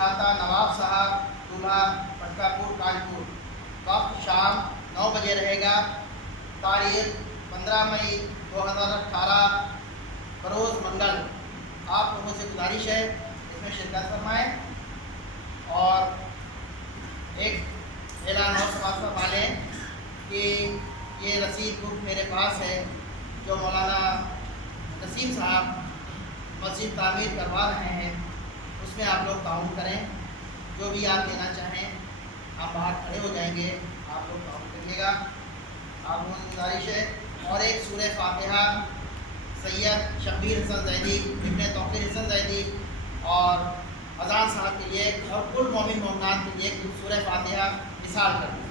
احاطہ نواب صاحب دولہا پٹکاپور کانپور۔ وقت شام 9 بجے رہے گا۔ تاریخ 15 مئی 2018 بروز منگل۔ آپ لوگوں سے گزارش ہے اس میں شرکت فرمائیں اور ایک اعلان اور سماعت پالیں کہ یہ رسید بک میرے پاس ہے جو مولانا نسیم صاحب مسجد تعمیر کروا رہے ہیں، اس میں آپ لوگ تعاون کریں۔ جو بھی آپ دینا چاہیں آپ باہر کھڑے ہو جائیں گے، آپ لوگ تعاون کریے گا، آپ لوگوں سے گزارش ہے۔ اور ایک سورہ فاتحہ سید شبیر حسن زیدی ابن توقیر حسن زیدی اور اذان صاحب کے لیے اور کل مومن مومنات کے لیے سورہ فاتحہ مثال کر دیں۔